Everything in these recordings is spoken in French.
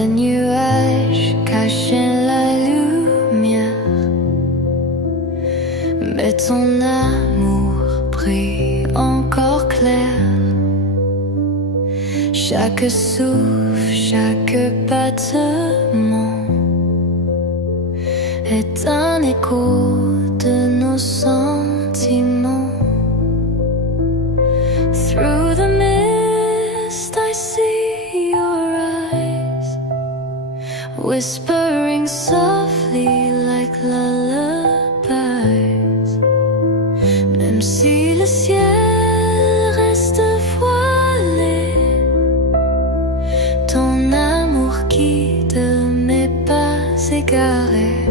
Les nuages cachaient la lumière, mais ton amour brille encore clair. Chaque souffle, chaque battement est un écho de nos sentiments. Through the mist I see your eyes, whispering softly like lullabies. Même si le ciel reste voilé, ton amour guide mes pas égarés.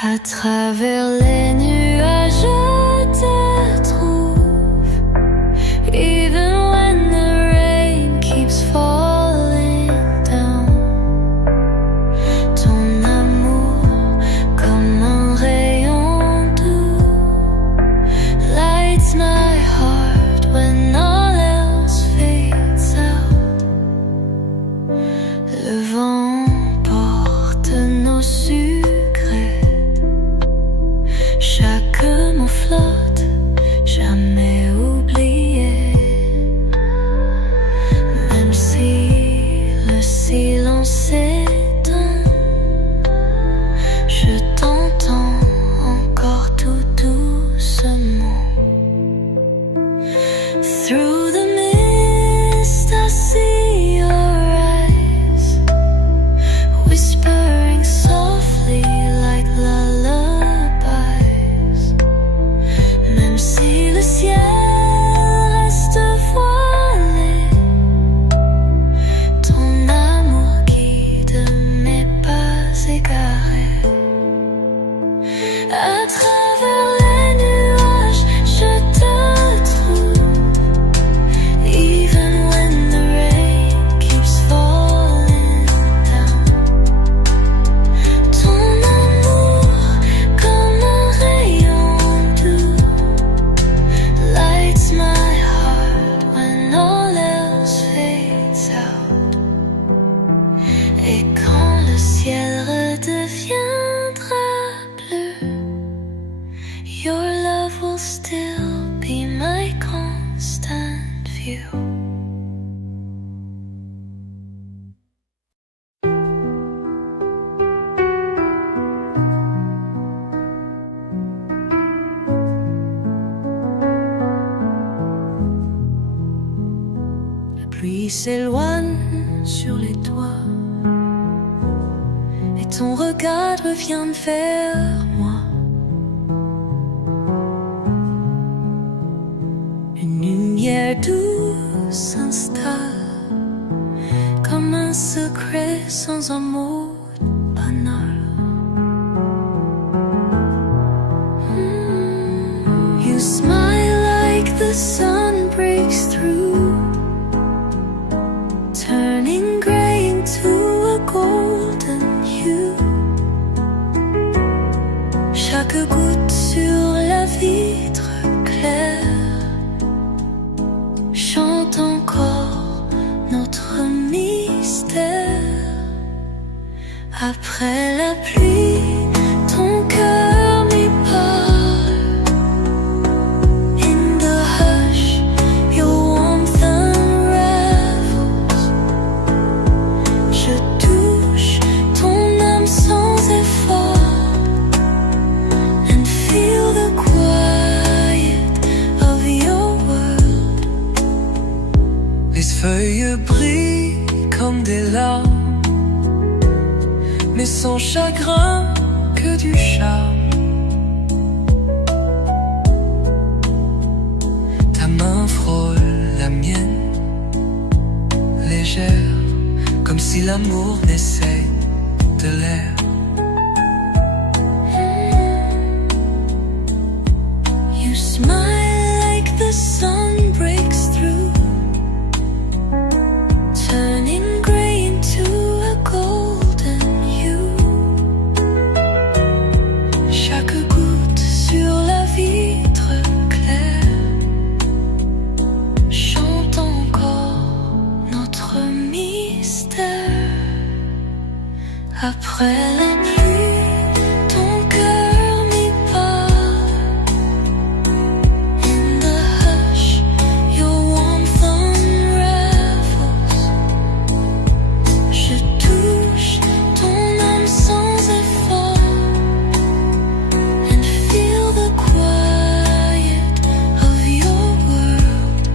À travers les nuages je te trouve, even when the rain keeps falling down. Ton amour comme un rayon doux lights my heart when all else fades out. Le vent porte nos sucrés, chaque mot flotte, jamais oublié. Même si le silence s'éteint, je t'entends encore tout doucement. Through the mist I see your eyes, whispering softly like lullabies. Même si le ciel reste voilé, ton amour guide mes pas égarés. À travers les nuages je te trouve, even when the rain keeps falling down. Ton amour comme un rayon doux lights my heart when all else fades out. Et quand le ciel redeviendra bleu, your love will still be my constant view. La pluie s'éloigne sur les toits et ton regard revient vers moi. Une lumière douce s'installe comme un secret sans un mot banal. You smile like the sun breaks through, turning gray into a golden hue. Chaque goutte sur la vitre claire chante encore notre mystère. Après la pluie, ton cœur m'y parle. In the hush, your warmth unravels. Je touche ton âme sans effort and feel the quiet of your world. Les feuilles brillent comme des larmes, mais sans chagrin que du charme. Ta main frôle la mienne, légère, comme si l'amour naissait de l'air. You smile like the sun breaks through, turning gray into a golden hue. Chaque goutte sur la vitre claire chante encore notre mystère. Après la pluie, ton cœur m'y parle. In the hush, your warmth unravels. Je touche ton âme sans effort and feel the quiet of your world.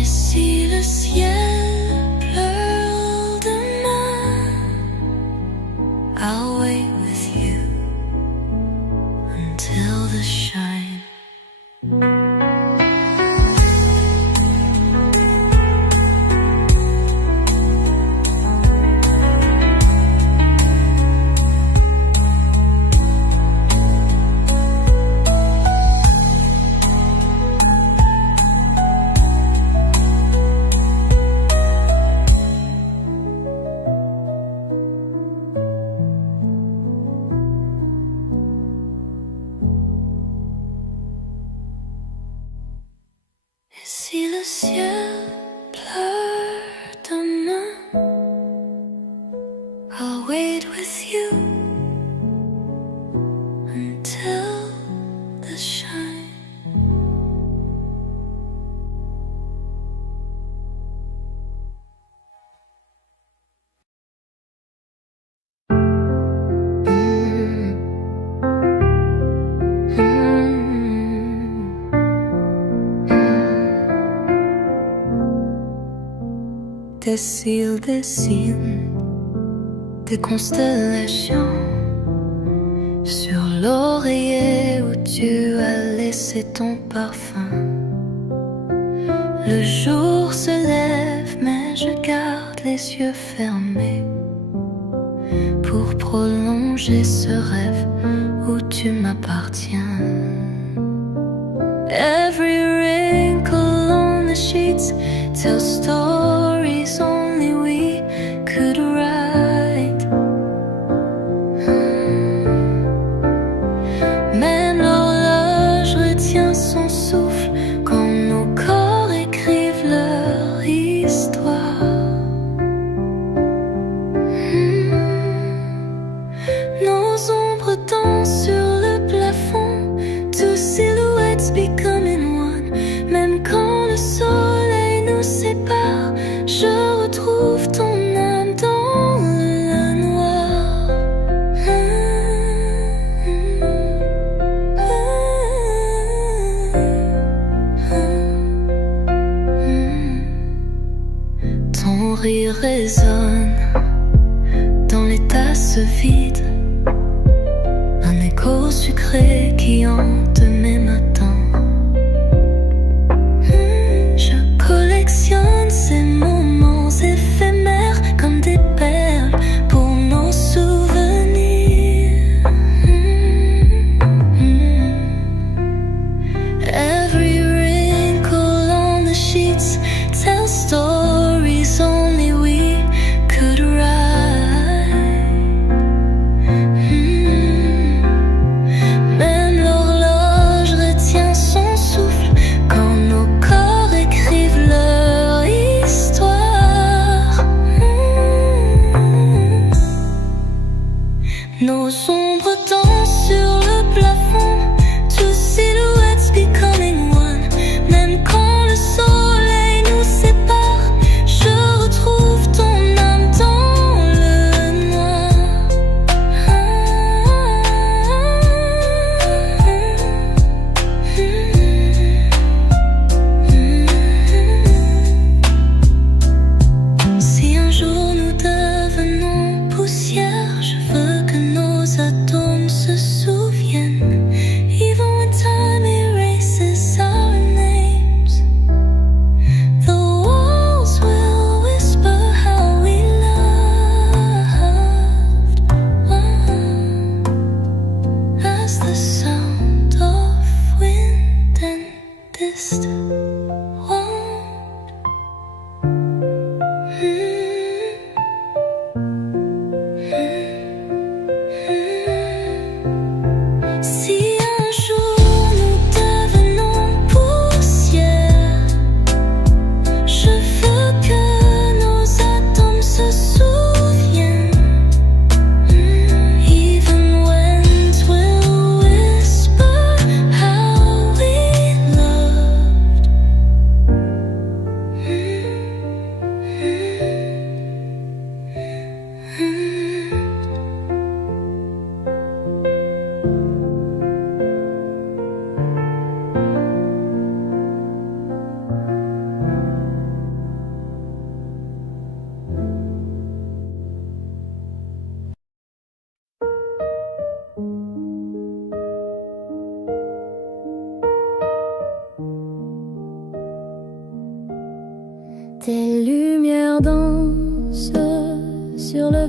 Et si le ciel pleure demain, I'll wait with you until the shine. Et si le ciel pleure demain, I'll wait with you until the shine. Des cils dessinent des constellations sur l'oreiller où tu as laissé ton parfum. Le jour se lève, mais je garde les yeux fermés pour prolonger ce rêve où tu m'appartiens. Every wrinkle on the sheets tells stories only we could write. Même l'horloge retient son souffle quand nos corps écrivent leur histoire. Nos ombres dansent sur le plafond, two silhouettes becoming one. Même quand le soleil nous sépare, je retrouve ton âme dans le noir. Ton rire résonne dans les tasses vides, un écho sucré qui hante mes matins. Je collectionne ces moments éphémères comme des perles pour nos souvenirs. Every wrinkle on the sheets tells stories only we could write. Même l'horloge retient son souffle quand nos corps écrivent leur histoire. Nos ombres dansent sur le plafond, two silhouettes becoming one. Même quand le soleil nous sépare, je retrouve ton âme dans le noir. Si un jour nous devenons poussière, je veux que nos atomes se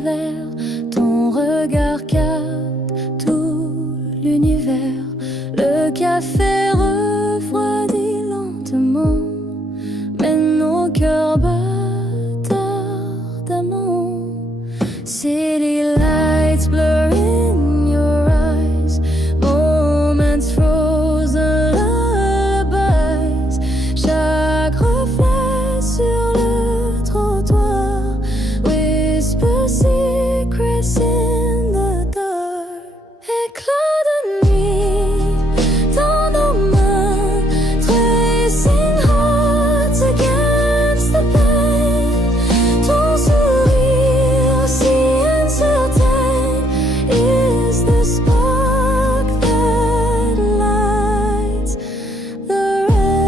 clair, ton regard capte tout l'univers. Le café refroidit lentement, mais nos cœurs battent ardemment. City lights blur in your eyes, moments frozen lullabies. Chaque reflet sur le trottoir whisper secrets in the dark. Éclat de nuit dans nos mains, tracing hearts against the pain. Ton sourire si incertain is the spark that lights the rain.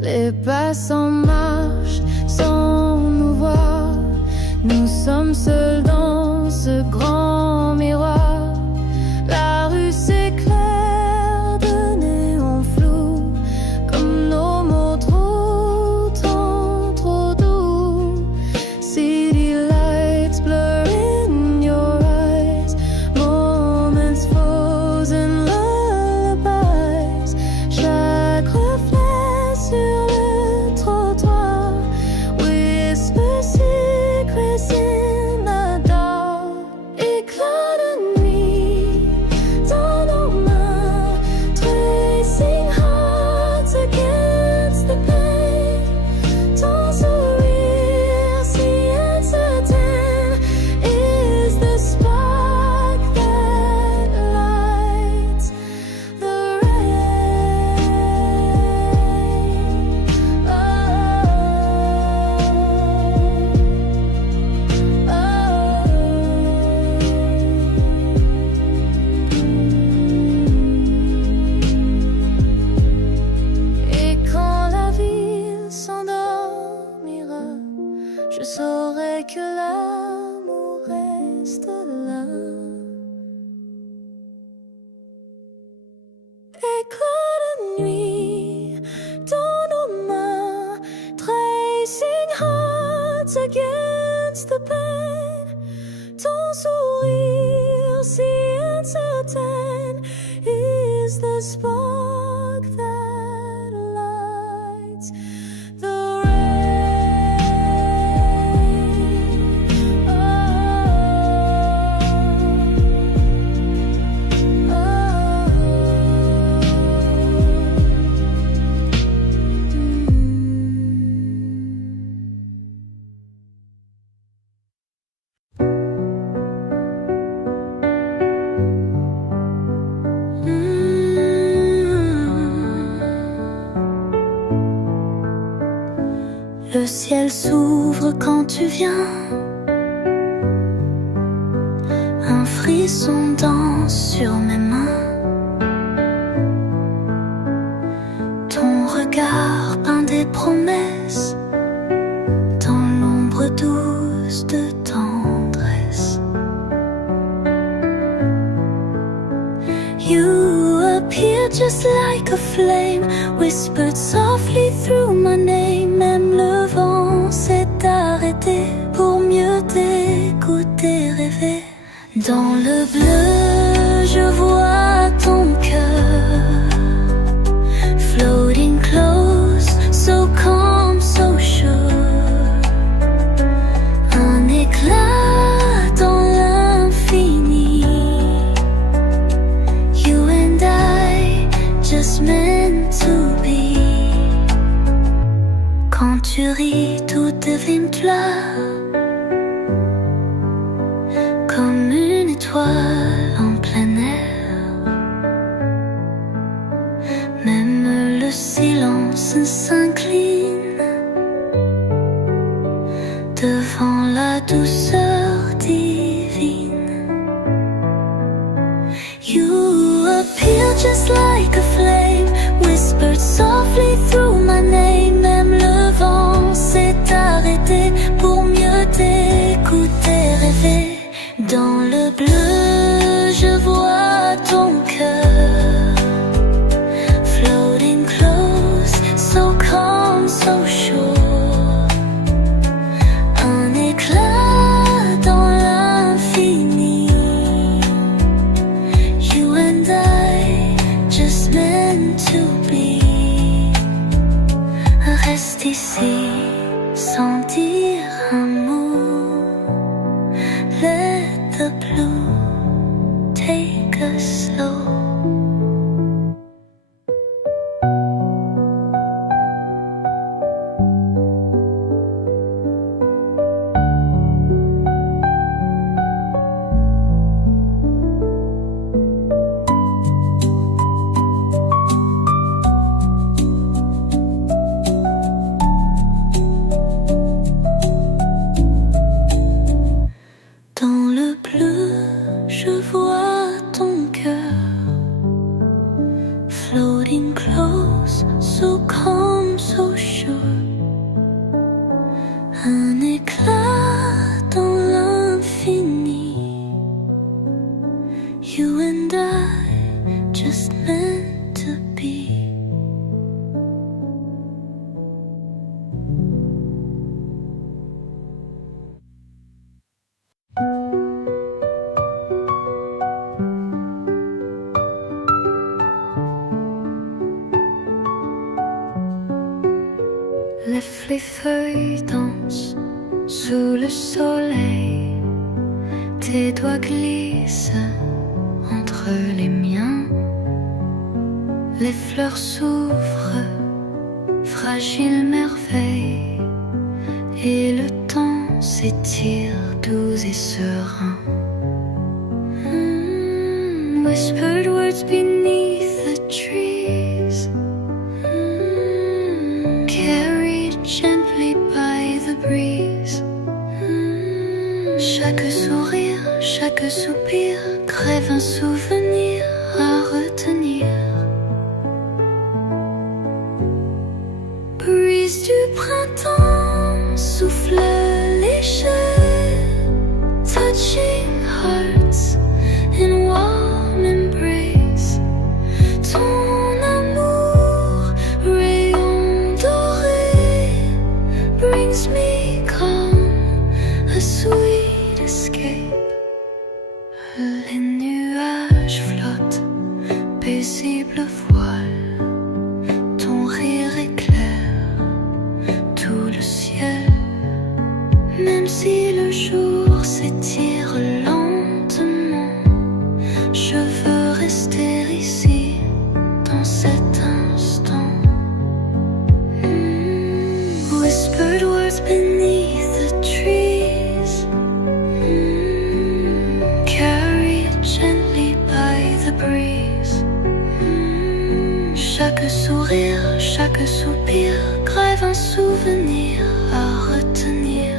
Les passants marchent sans nous voir. Nous sommes seuls dans ce grand miroir. La rue s'éclaire de néons flous, comme nos mots trop tendres, trop doux. City lights blur in your eyes, moments frozen lullabies. Chaque reflet sur le trottoir whisper secrets in the dark. Éclat de nuit dans nos mains, tracing hearts against the pain. Ton sourire si incertain is the spark that lights the rain. Et quand la ville s'endormira, je saurai que l'amour reste là. Éclat de nuit dans nos mains, tracing hearts against the pain. Ton sourire si incertain is the spark that lights the rain. Le ciel s'ouvre quand tu viens, un frisson danse sur mes mains. Ton regard peint des promesses dans l'ombre douce de tendresse. You appear just like a flame, whispered softly through my name. Même le vent s'est arrêté pour mieux t'écouter rêver. Dans le bleu, je vois ton cœur floating close, so calm, so sure. Un éclat dans l'infini. You and I, just meant to be. Quand tu ris, tout devient plat, comme une étoile en plein air. Même le silence s'incline devant la douceur divine. You appear just like a flame, whispered softly through my name. Même le vent s'est arrêté pour mieux t'écouter Dans le bleu, je vois ton cœur floating close, so calm, so sure. Un éclat dans l'infini. You and I, just meant to be. Reste ici sans dire un mot. Let the blue take us slow. Dans le bleu, je vois ton cœur floating close, so calm, so sure. Un éclat dans l'infini. You and I, just meant to be. Les feuilles dansent sous le soleil. Tes doigts glissent entre les miens. Les fleurs s'ouvrent, fragiles merveilles. Et le temps s'étire doux et serein. Whispered words beneath the trees. Carried gently by the breeze. Chaque sourire, chaque soupir crève un souvenir à retenir. Brise du printemps, souffle léger, touching hearts in warm embrace. Ton amour, rayon doré, brings me calm, a sweet escape. Les nuages flottent, paisible voile. Ton rire éclaire tout le ciel. Même si le jour s'étire lentement, je veux rester ici dans cet instant. Whispered words beneath the trees. Carried gently by the breeze. Chaque sourire, chaque soupir grève un souvenir à retenir.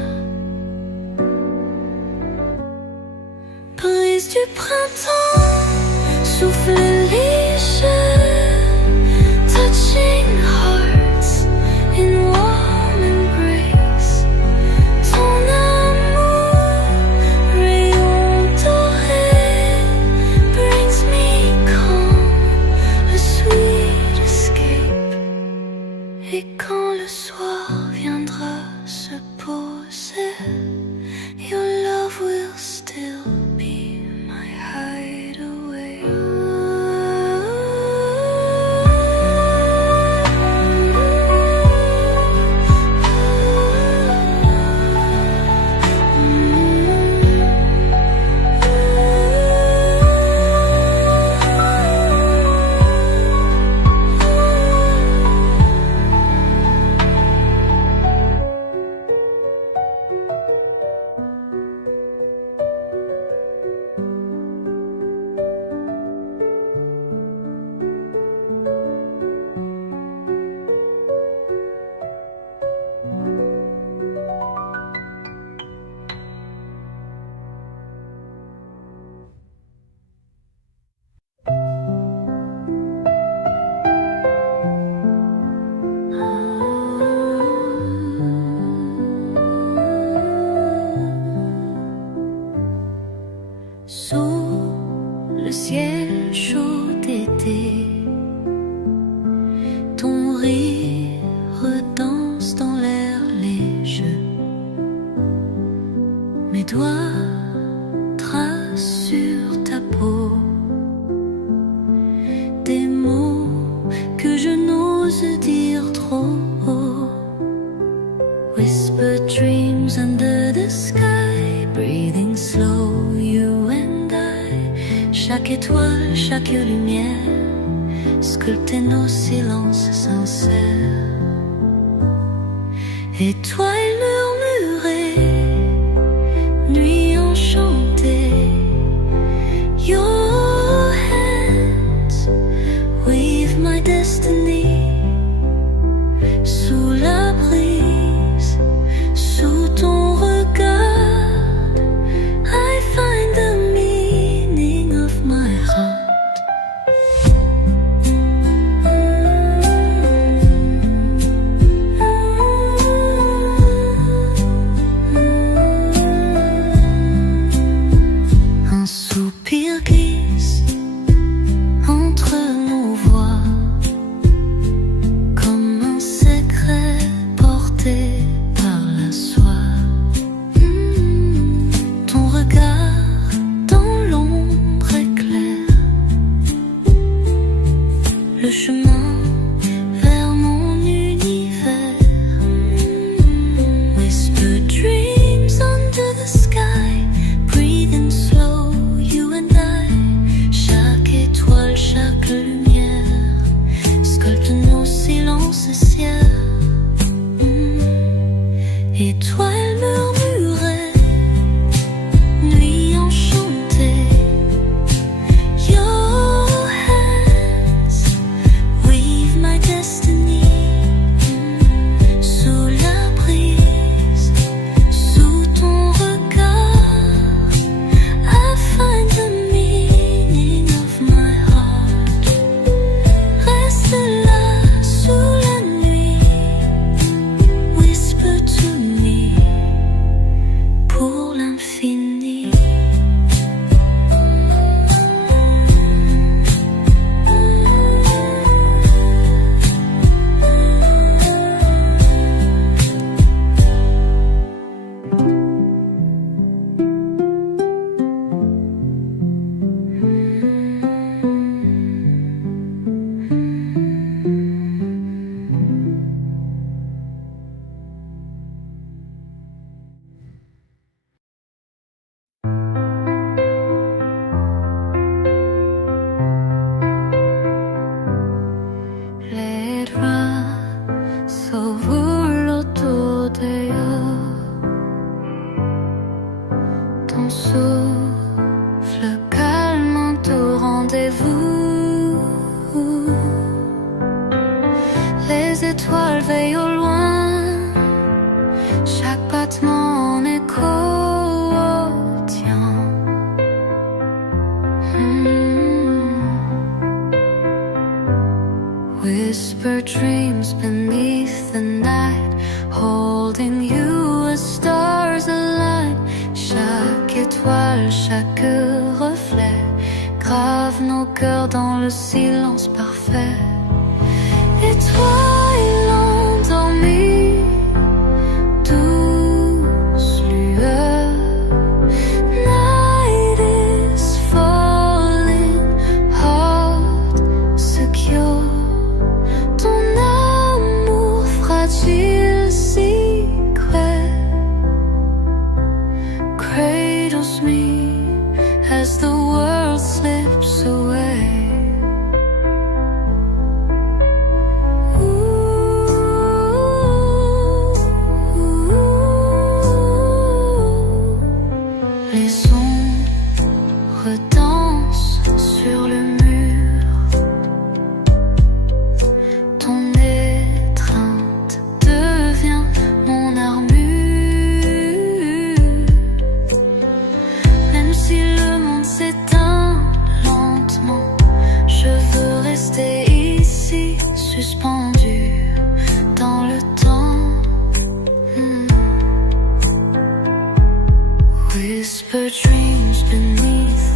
Brise du printemps, souffle léger, touching hearts in warm embrace. Ton amour, rayon doré, brings me calm, a sweet escape. Et quand le soir viendra se poser, your love will still be my high. Sous le ciel chaud d'été, ton rire danse dans l'air léger. Mes doigts tracent sur ta peau des mots que je n'ose dire trop haut. Whispered dreams under the sky, breathing slow, you and I. Chaque étoile, chaque lumière, sculpter nos silences sincères. Étoiles murmurées, nuit enchantée, your hands weave my destiny. Sous la brise, sous ton regard, I find the meaning of my heart. Un soupir glisse entre nos voix, comme un secret porté par la soie. Ton regard dans l'ombre éclaire le chemin vers mon univers. Whisper dreams under the sky, breathing slow, you and I. Chaque étoile, chaque lumière, sculpte nos silences siens. Étoiles murmurées, nuit enchantée, your hands weave my destiny. Sous la brise, sous ton regard, I find the meaning of my heart. Reste là sous la nuit, whisper to me pour l'infini. Les draps s'envolent autour d'eux, ton souffle calme au rendez-vous. Les étoiles veillent au loin, chaque battement en écho au tien. Whisper dreams beneath the night, holding you as stars align. Chaque étoile, chaque reflet, grave nos cœurs dans le silence parfait. Étoiles endormies, douce lueur. Night is falling, heart secure. Ton amour fragile, secret, cradles me as the world slips away. Les ombres dansent sur le mur, ton étreinte devient mon armure. Même si le monde s'éteint lentement, je veux rester ici, suspendu dans le temps. Whisper dreams beneath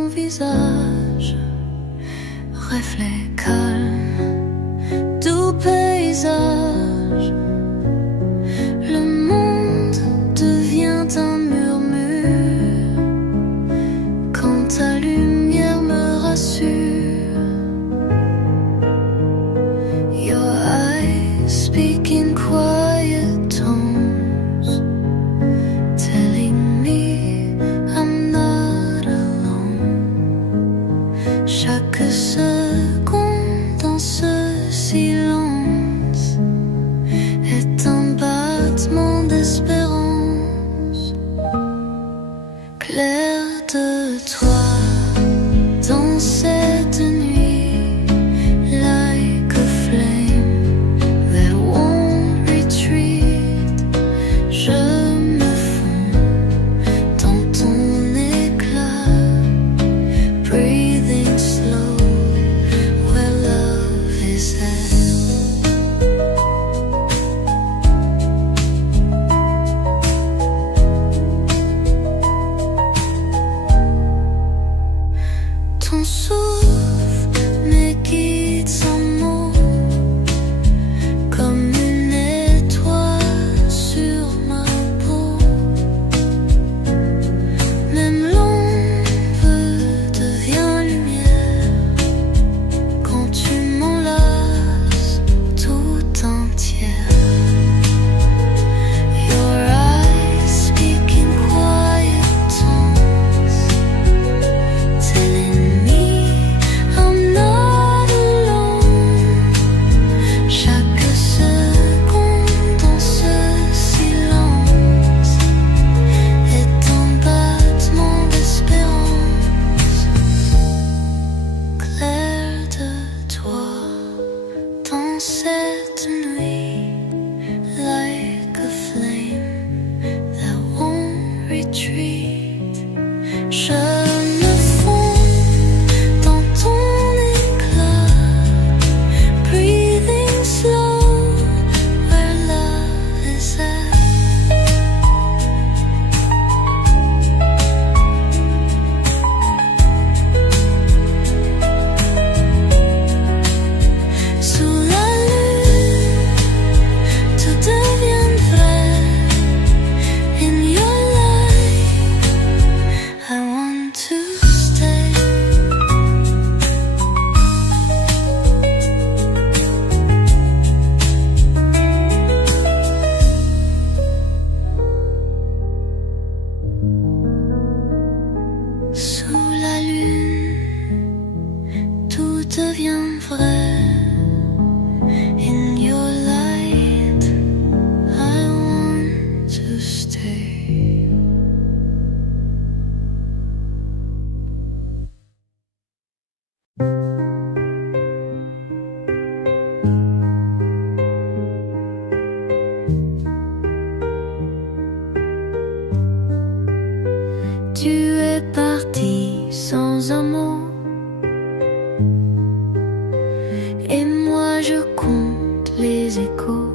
ton visage, reflet calme, doux paysage. Le monde devient un murmure quand ta lumière me rassure. Your eyes speak in quiet tones, telling me I'm not alone. Chaque seconde dans ce silence est un battement d'espérance. Clair de toi dans cette nuit, like a flame that won't retreat. Je me fonds dans ton éclat, breathing slow where love is at. Ton souffle me guide sans mots, comme une étoile sur ma peau. Même l'ombre devient lumière quand tu m'enlaces tout entière. Your eyes speak in quiet tones, telling me I'm not alone. Chaque seconde dans ce silence est un battement d'espérance. Clair de toi dans cette nuit, like a flame that won't retreat. Je me fonds dans ton éclat, breathing slow where love is at. Sous la lune, tout devient vrai. In your light, I want to stay. Sous la lune, tout devient vrai. In your light, I want to stay. Tu es parti sans un mot, et moi je compte les échos.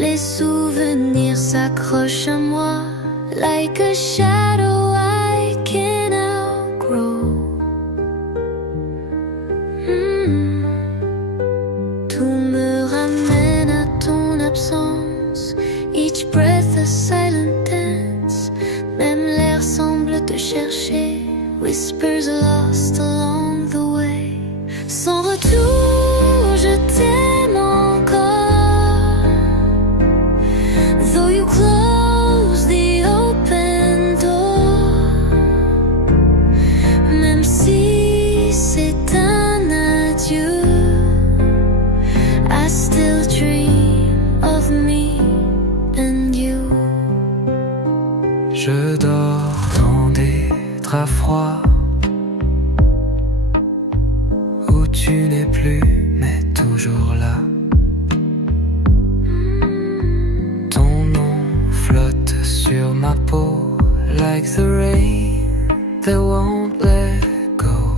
Les souvenirs s'accrochent à moi, like a shadow I can outgrow. Tout me ramène à ton absence, each breath a silent dance. Même l'air semble te chercher, whispers lost along the way. Sans retour, je t'aime encore, though you close the open door. Même si c'est un adieu, I still dream of me and you. Je dors dans des draps froids où tu n'es plus, mais toujours là. Ton nom flotte sur ma peau, like the rain that won't let go.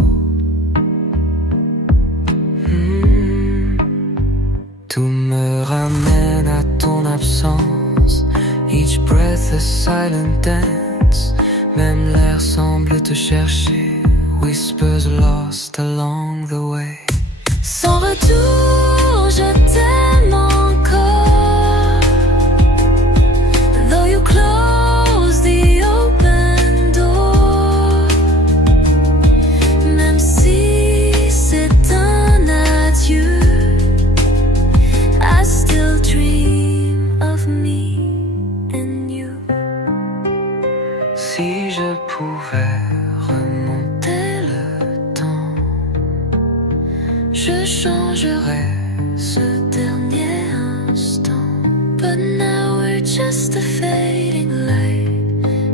Tout me ramène à ton absence, each breath a silent dance. Même l'air semble te chercher. Whispers lost along the way. Sans retour, je t'aime encore. Though you close the open door. Même si c'est un adieu, I still dream of me and you. Si je pouvais remonter le temps, je changerais ce dernier instant. But now we're just a fading light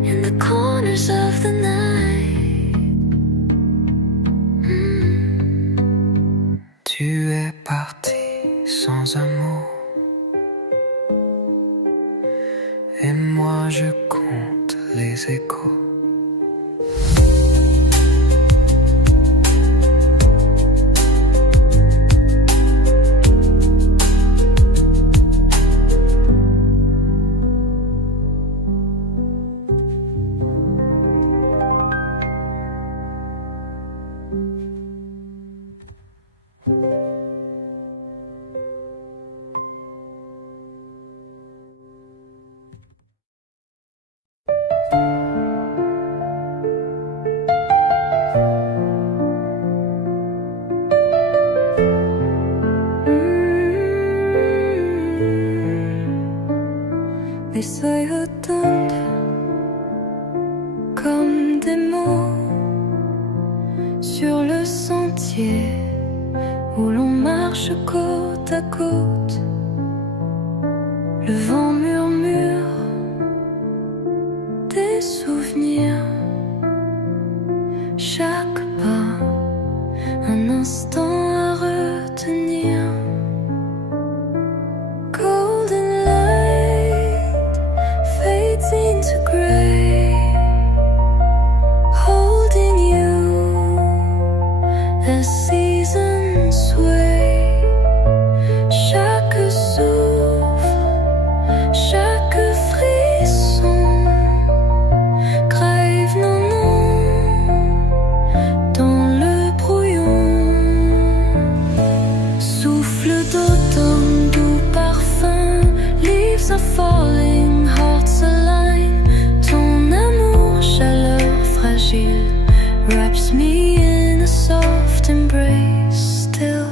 in the corners of the night. tu es parti sans un mot. Et moi je compte les échos. Les feuilles tombent comme des mots sur le sentier où l'on marche côte à côte. Le vent murmure des souvenirs. Chaque pas, un instant à retenir. Golden light fades into gray, holding you as seasons sway. Chaque souffle, chaque frisson grève nos noms dans le brouillon. Souffle d'automne, doux parfum, leaves are falling, hearts align. Ton amour, chaleur fragile, wraps me in a soft embrace still.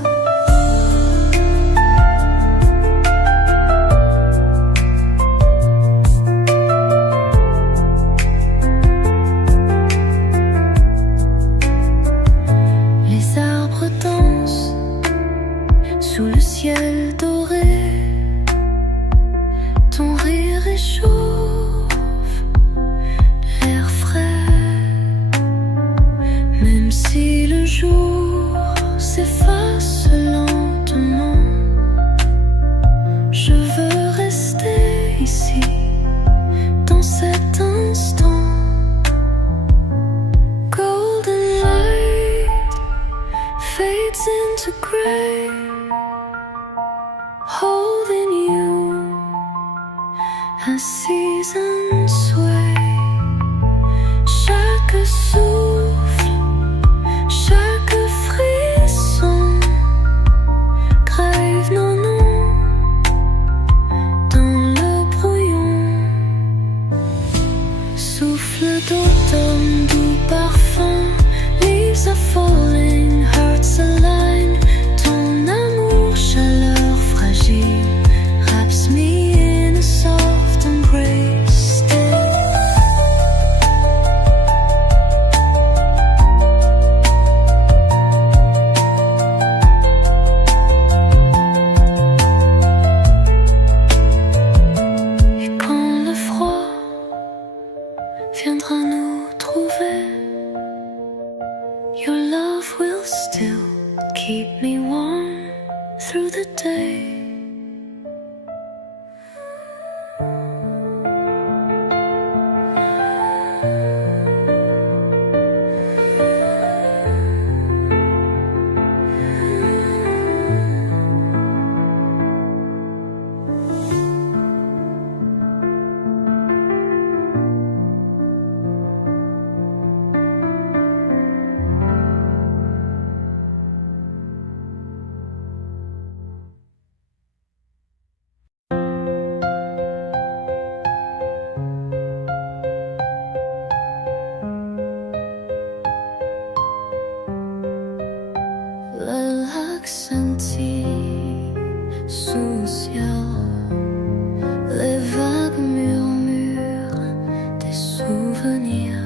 Les arbres dansent sous le ciel doré. Ton rire réchauffe l'air frais. Même si le jour s'efface lentement, je veux rester ici dans cet instant. Golden light fades into gray, holding you as seasons sway. Chaque souffle, chaque frisson grève nos noms dans le brouillon. Souffle d'automne, doux parfum, leaves are falling, hearts align. Ton amour, chaleur fragile, wraps me in a soft embrace still. Et quand le froid viendra nous trouver, your love will still keep me warm through the day. senti sous ciel les vagues murmurent des souvenirs,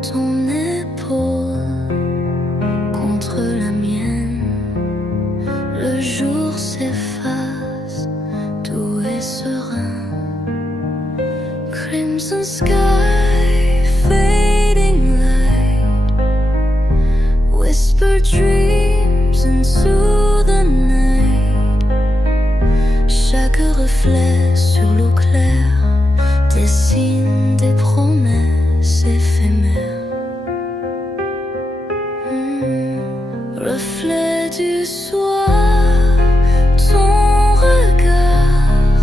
ton épaule contre la mienne, le jour s'efface doux et serein, crimson sky, fading light, whisper dreams into the night. Chaque reflet sur l'eau claire dessine des promesses éphémères. Reflet du soir, ton regard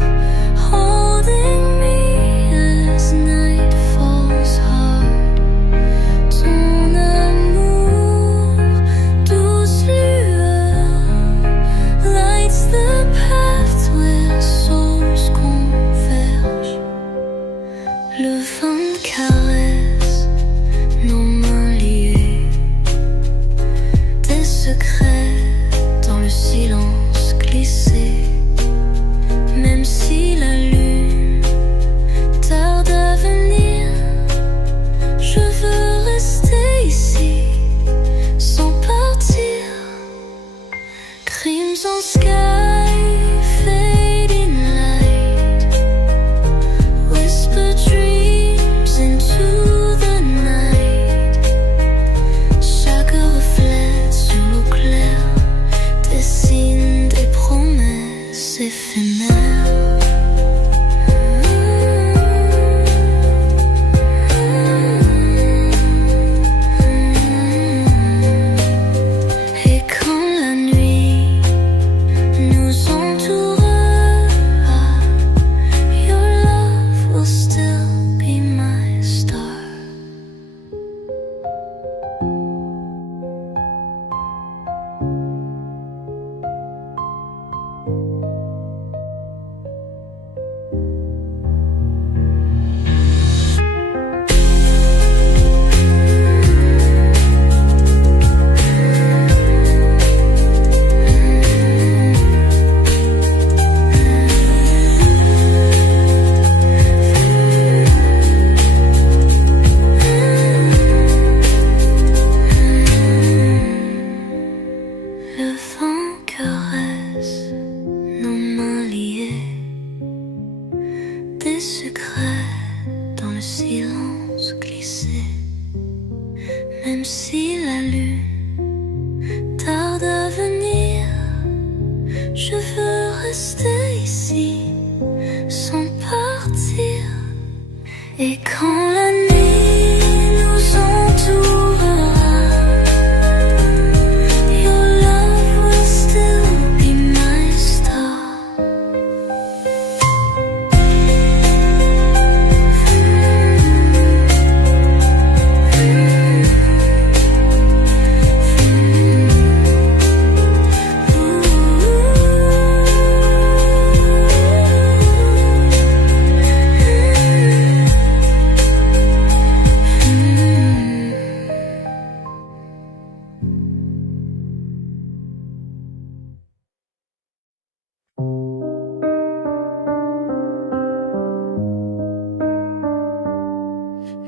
holding me as night falls hard. Ton amour, douce lueur, lights the path where souls convergent. Le vent caresse nos mains liées, des secrets dans le silence glissé. Même si la lune tarde à venir, je veux rester ici sans partir. Crimson sky, fading light, whisper dreams into the night. Chaque reflet sur l'eau claire dessine des promesses éphémères. Et quand la nuit nous entourera, your love will still be my star. Le vent caresse nos mains liées, des secrets dans le silence glissé. Même si la lune tarde à venir, je veux rester ici sans partir. Et quand la nuit nous entourera, your love will still be my star.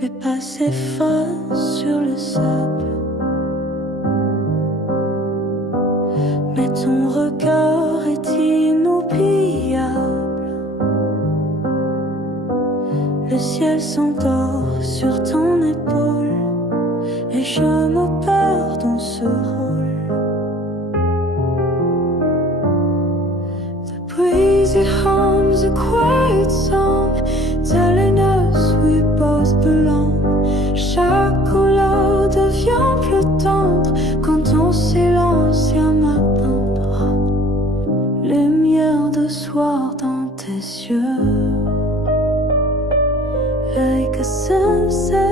Les pas s'effacent sur le sable, mais ton regard est inoubliable. Le ciel s'endort sur ton épaule et je me perds dans ce rôle. The breezy hums a quiet song telling us we both belong. Chaque couleur devient plus tendre quand ton silence vient m'atteindre. Lumière de soir dans tes yeux, like a sunset.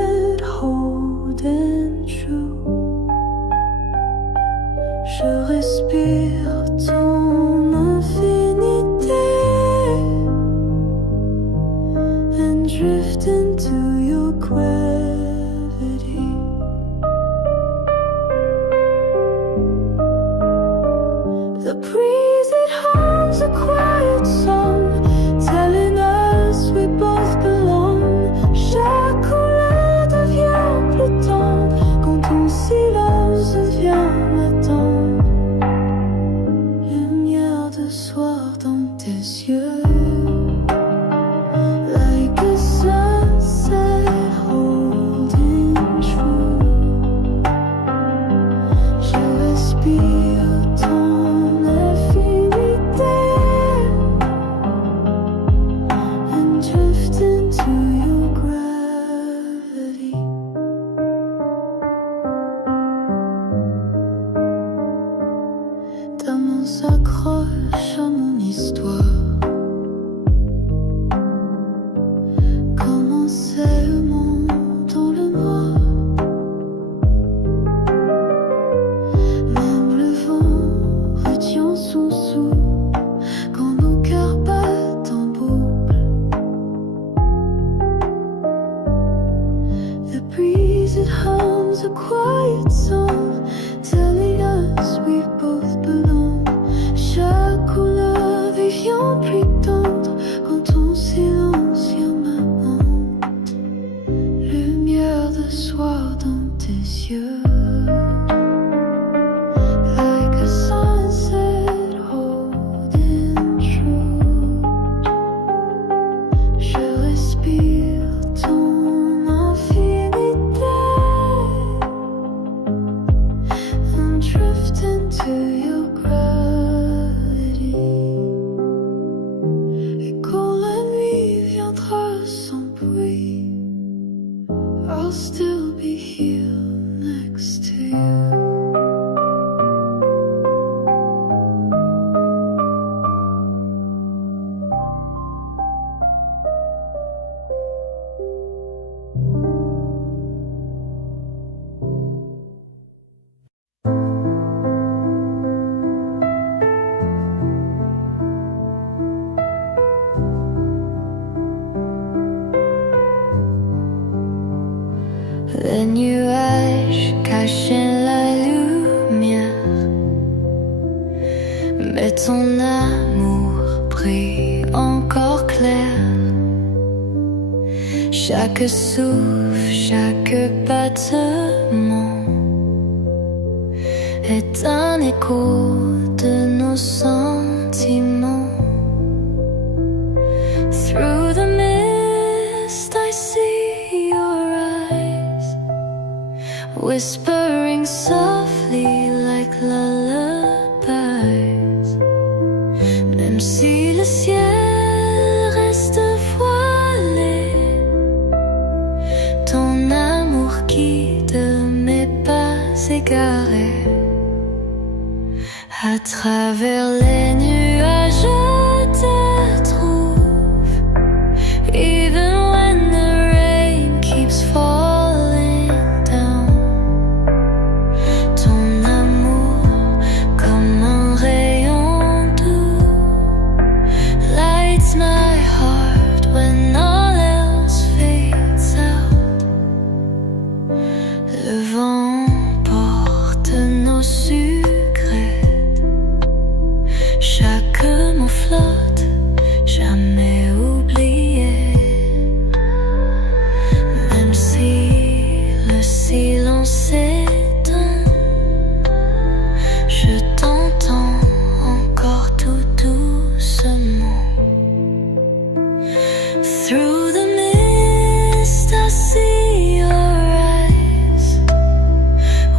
hums a quiet song, telling us we both belong. Chaque couleur vient plus tendre quand ton silence vient m'amante. Lumière de soir dans tes yeux. I'll still be here next to you. Les nuages cachaient la lumière, mais ton amour brille encore clair. Chaque souffle, chaque battement est un écho de nos sentiments. Through the mist I see your eyes, whispering softly like lullabies. Même si le ciel reste voilé, ton amour guide mes pas égarés. À travers les nuages je te trouve, even when the rain keeps falling down. Ton amour comme un rayon doux lights my heart when all else fades out. Le vent porte nos secrets, chaque mot flotte, jamais oublié. Même si le silence s'éteint, je t'entends encore tout doucement. Through the mist I see your eyes,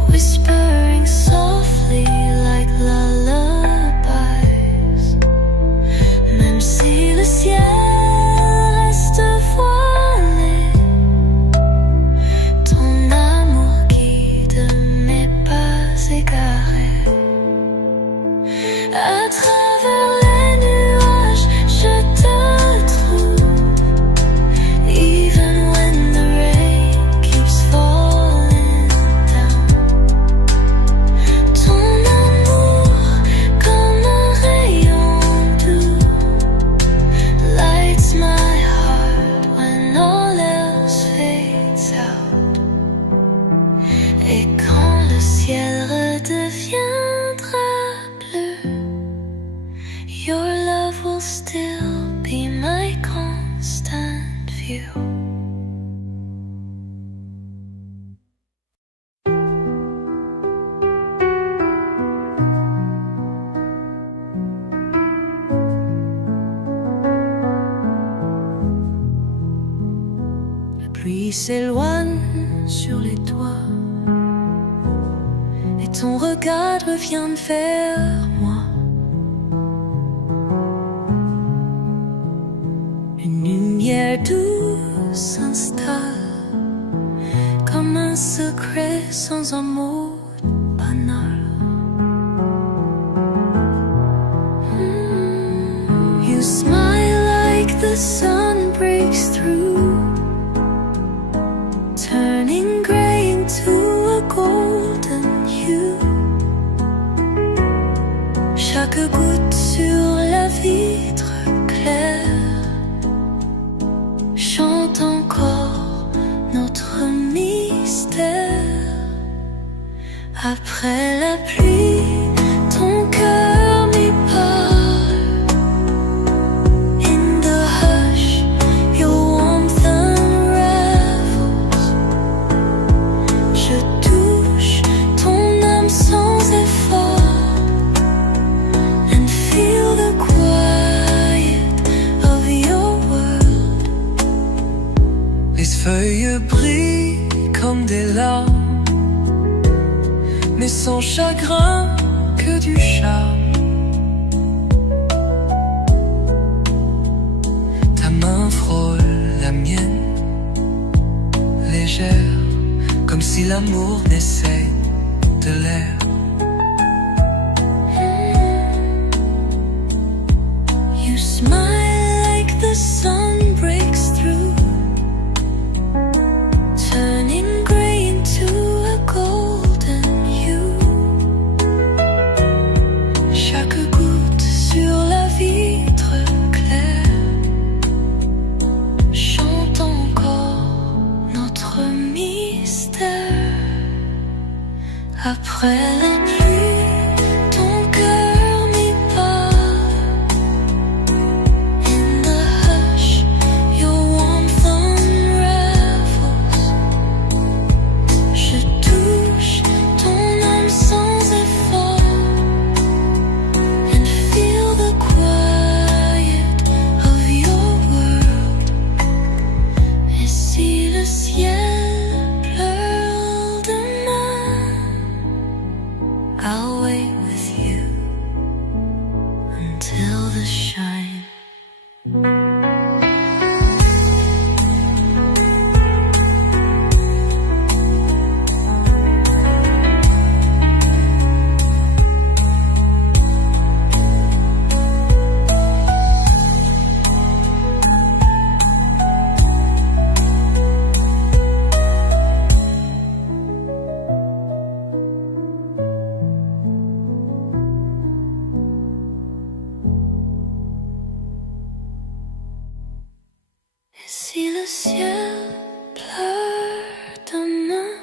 whispering softly like lullabies. Même si le ciel reste voilé, ton amour guide mes pas égarés. À travers les nuages, je te trouve, even when the rain keeps falling down. Ton amour comme un rayon doux lights my heart when all else fades out. Et quand le ciel redeviendra bleu, your love will still be my constant view. La pluie s'éloigne sur les toits et ton regard revient vers moi. Une lumière douce s'installe comme un secret sans un mot banal. You smile like the sun breaks through, turning gray into a golden hue. Chaque goutte sur la vitre claire chante encore notre mystère. Après la pluie, ton cœur m'y parle. In the hush, your warmth unravels. Je touche ton âme sans effort and feel the quiet of your world. Les feuilles brillent comme des larmes, mais sans chagrin que du charme. Ta main frôle la mienne, légère, comme si l'amour naissait de l'air. You smile like the sun breaks through, turning gray into a golden hue. Chaque goutte sur la vitre claire chante encore notre mystère. Après la pluie, ton cœur m'y parle. In the hush, your warmth unravels. Je touche ton âme sans effort and feel the quiet of your world. Et si le ciel pleure demain, I'll wait with you until the shine. Et si le ciel pleure demain,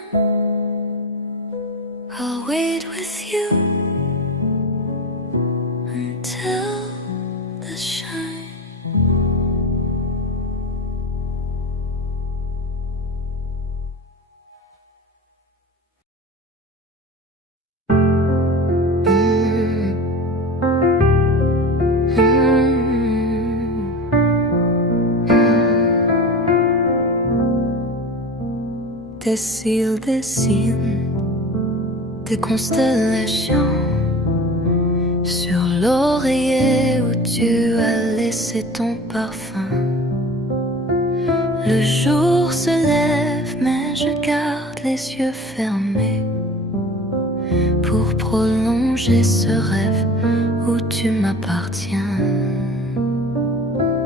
I'll wait with you until the shine. Des cils dessinent des constellations sur l'oreiller où tu as laissé ton parfum. Le jour se lève, mais je garde les yeux fermés pour prolonger ce rêve où tu m'appartiens.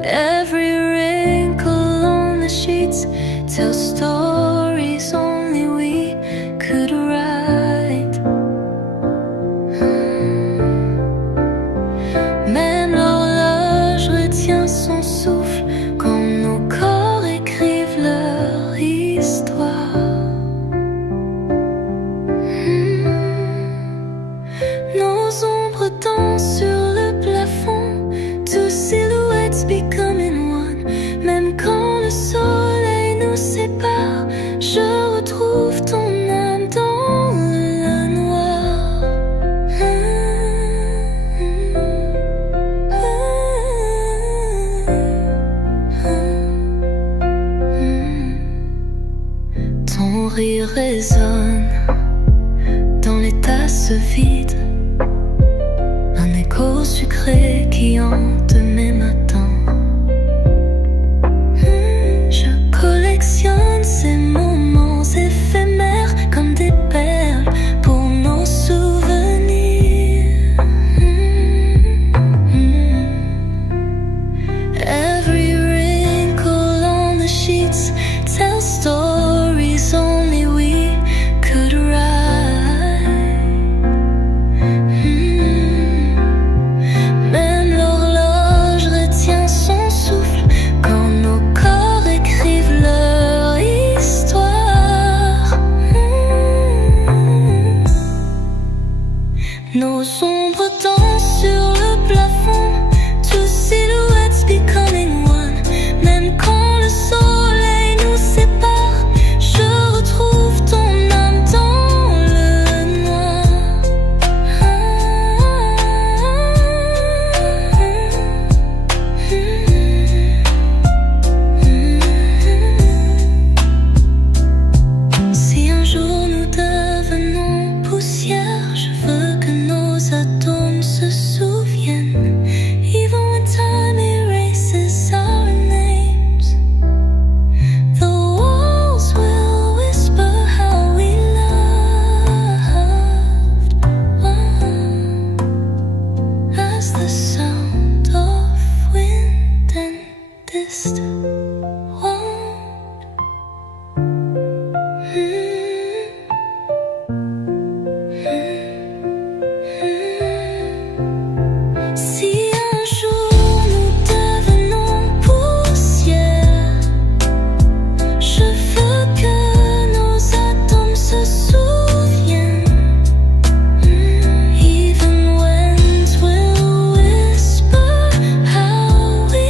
Every wrinkle on the sheets tells stories only we could write. Même l'horloge retient son souffle quand nos corps écrivent leur histoire. Nos ombres dansent sur le plafond, two silhouettes becoming one. Même quand le soleil nous sépare, je retrouve ton âme dans le noir. Ton rire résonne dans les tasses vides, un écho sucré qui hante mes matins. Je collectionne ces moments éphémères comme des perles pour nos souvenirs. Every wrinkle on the sheets tells stories only we could write. Même l'horloge Nos sombres dansent sur le plafond, two silhouettes becoming one. Même quand le soleil nous sépare, je retrouve ton âme dans le noir. Si un jour nous devenons poussière, je veux que nos atomes se souviennent. Even when time erases our names, the walls will whisper how we loved. As the sound of wind and distant wind. Si un jour nous devenons poussière, je veux que nos atomes se souviennent. Even winds will whisper how we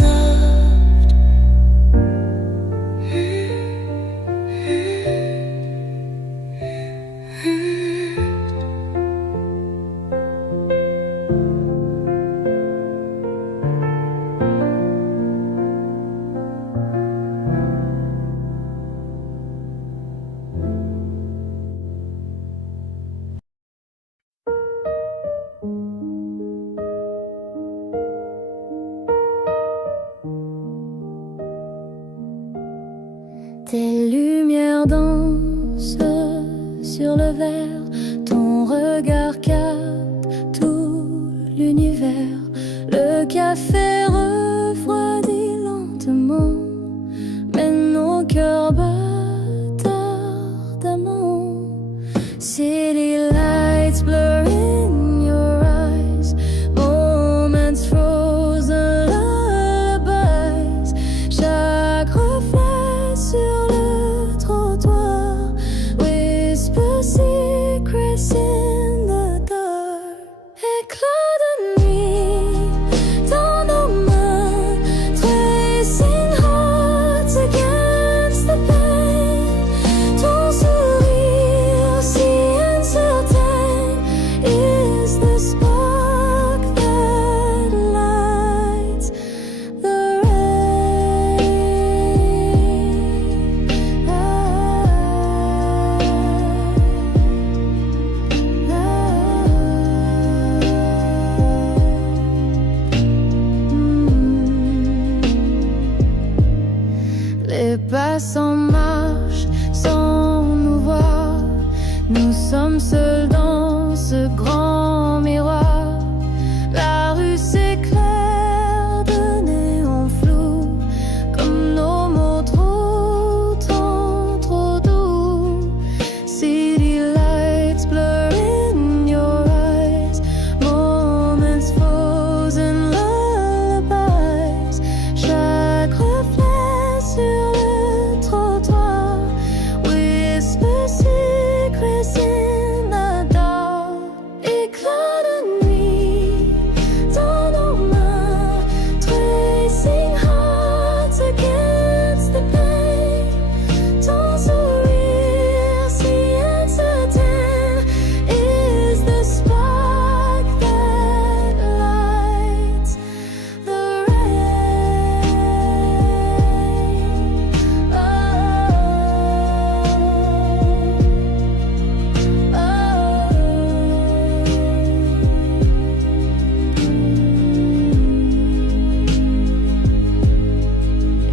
loved. Tes lumières dansent sur le verre, ton regard capte tout l'univers. Le café refroidit lentement, mais nos cœurs battent ardemment. City lights blur in your eyes, moments frozen lullabies. Chaque reflet sur le trottoir whisper secrets in the dark. Éclat de nuit dans nos mains, tracing hearts against the pain. Ton sourire si incertain is the spark that lights the rain. Les passants marchent sans nous voir, nous sommes seuls dans ce grand miroir. La rue s'éclaire de néons flous, comme nos mots trop tendres, trop doux. City lights blur in your eyes, moments frozen lullabies. Chaque reflet sur le trottoir whisper secrets in the dark. Éclat de nuit dans nos mains, tracing hearts against the pain. Ton sourire si incertain is the spark that lights the rain.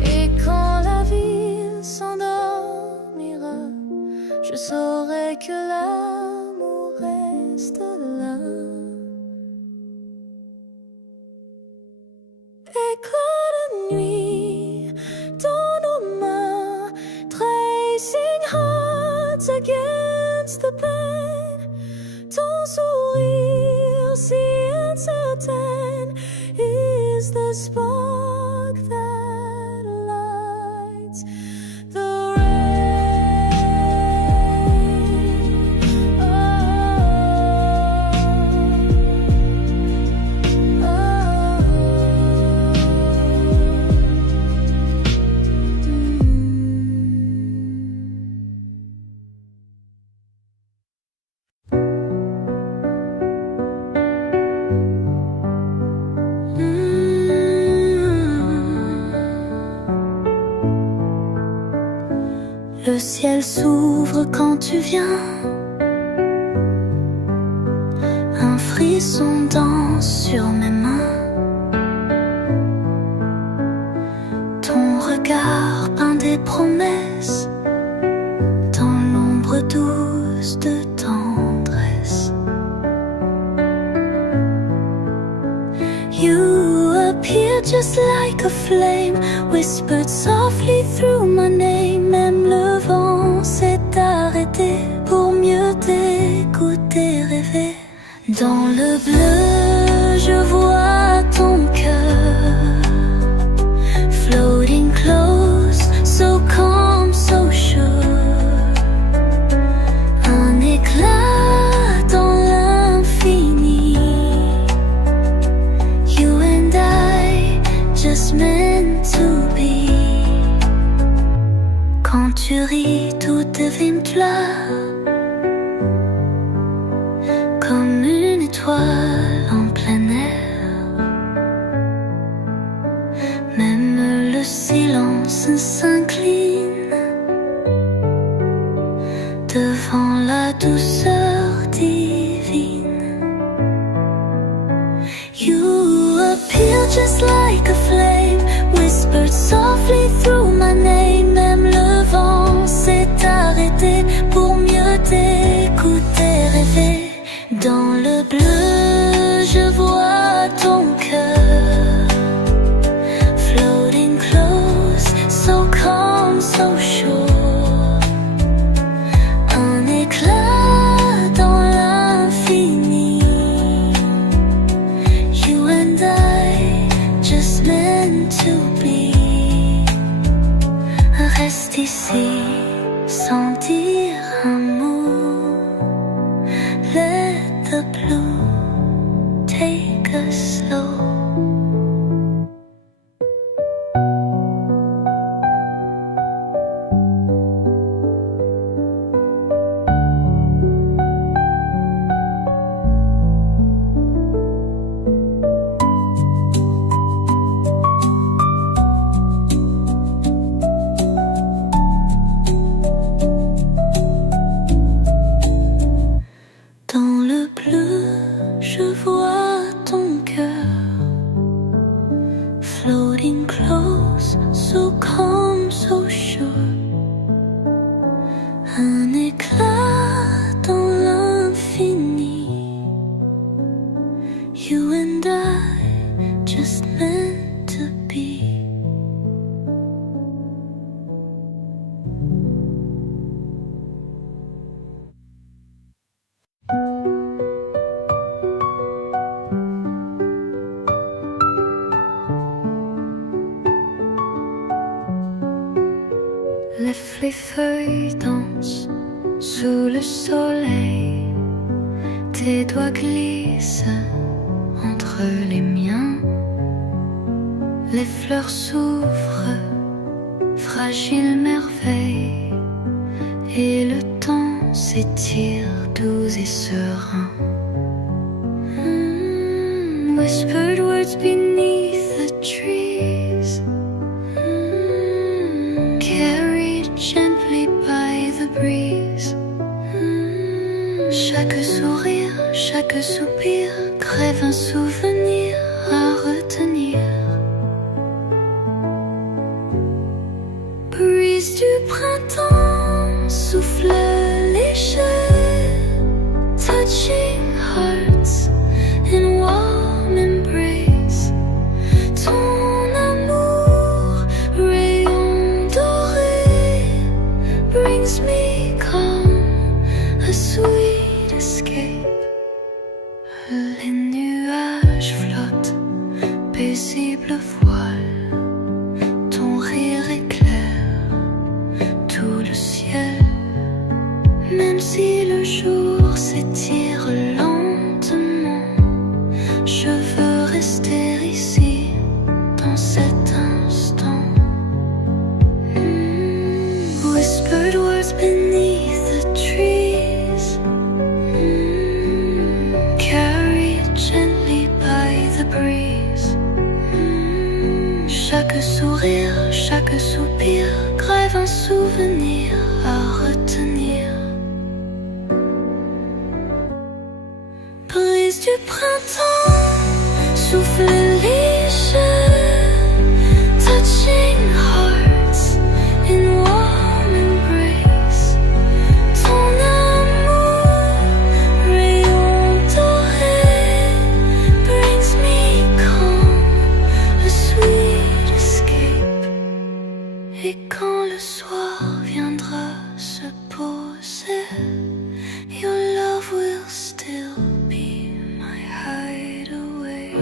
Et quand la ville s'endormira, je saurai que l'amour reste là. Éclat de nuit dans nos mains, tracing hearts against the pain. Ton sourire si incertain is the spark that lights the rain. s'ouvre quand tu viens. Un frisson danse sur mes mains. Ton regard peint des promesses dans l'ombre douce de tendresse. You appear just like a flame, whispered softly through my name. Même le vent s'est arrêté pour mieux t'écouter rêver. Dans le bleu, je vois ton cœur floating close, so calm, so sure. Un éclat dans l'infini. You and I, just meant to be. Quand tu ris, tout devient clair, comme une étoile en plein air. Même le silence s'incline devant la douceur divine. You appear just like a flame, whispered softly through my name. Même le vent s'est arrêté pour mieux t'écouter rêver. Dans le bleu, je vois ton cœur floating close, so calm, so sure. Un éclat dans l'infini. You and I, just meant to be. Reste ici sans dire un mot. Let the blue take us slow. Dans le bleu, je vois ton cœur floating close, so calm, so sure. Un éclat dans l'infini. You and I, just meant to be. Les feuilles dansent sous le soleil. Tes doigts glissent entre les miens. Les fleurs s'ouvrent, fragiles merveilles, et le temps s'étire doux et serein. Whispered words beneath the trees, carried gently by the breeze. Chaque sourire, chaque soupir crève un souvenir à retenir. Brise du printemps, souffle léger, touching hearts in warm embrace. Ton amour, rayon doré, brings me calm, a sweet escape. Les nuages flottent, paisible voile. Ton rire éclaire tout le ciel. Même si le jour s'étire lentement, je veux rester ici dans cet instant. Whispered words beneath the trees, carried gently by the breeze. Chaque sourire, chaque soupir grève un souvenir à retenir. du printemps, souffle léger, touching hearts in warm embrace. Ton amour, rayon doré, brings me calm, a sweet escape. Et quand le soir viendra se poser, your love will still be my hideaway.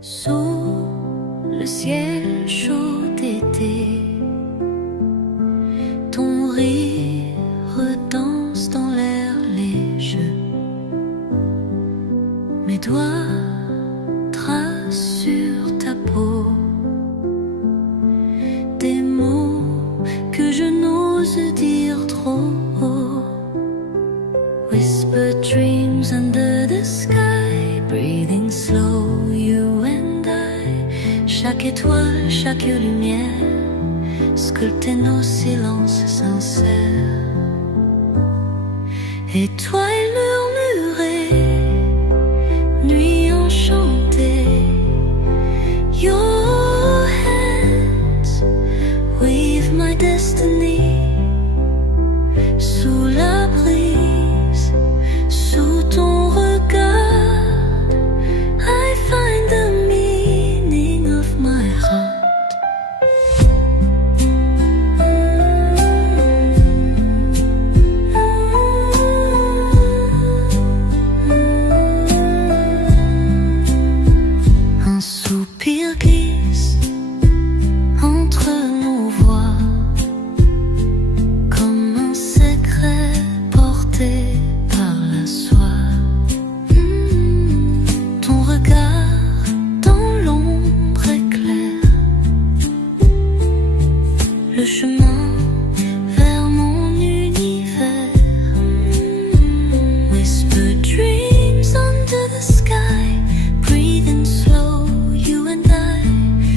Sous le ciel chaud d'été, ton rire danse dans l'air léger. Mes doigts tracent sur ta peau des mots que je n'ose dire trop haut. Whisper dreams under the sky, breathing slow, you and I. Chaque étoile, chaque lumière, sculpter nos silences sincères. Étoiles murmurées, nuit enchantée. Your hands weave my destiny. Sous la brise, sous ton regard, I find the meaning of my heart. Un soupir glisse entre nos voix, comme un secret porté par la soie. Ton regard dans l'ombre éclaire le chemin vers mon univers. Whisper dreams under the sky, breathing slow, you and I.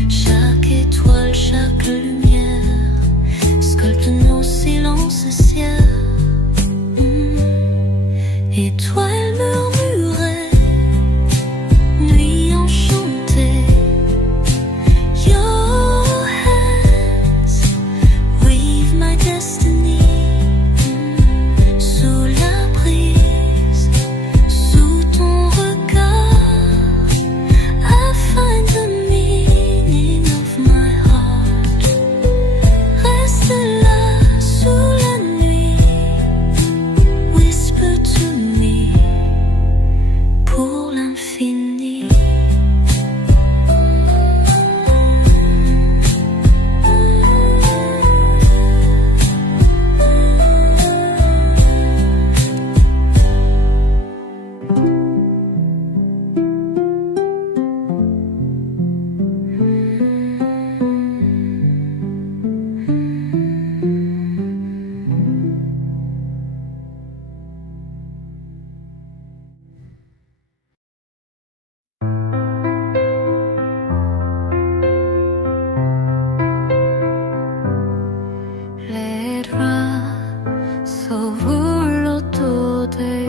Chaque étoile, chaque lumière, sculpte nos silences siens. Étoiles murmurées, nuit enchantée. Your hands weave my destiny. Sous la brise, sous ton regard, I find the meaning of my heart. Reste là sous la nuit, whisper to me pour l'infini. Les draps s'envolent autour d'eux.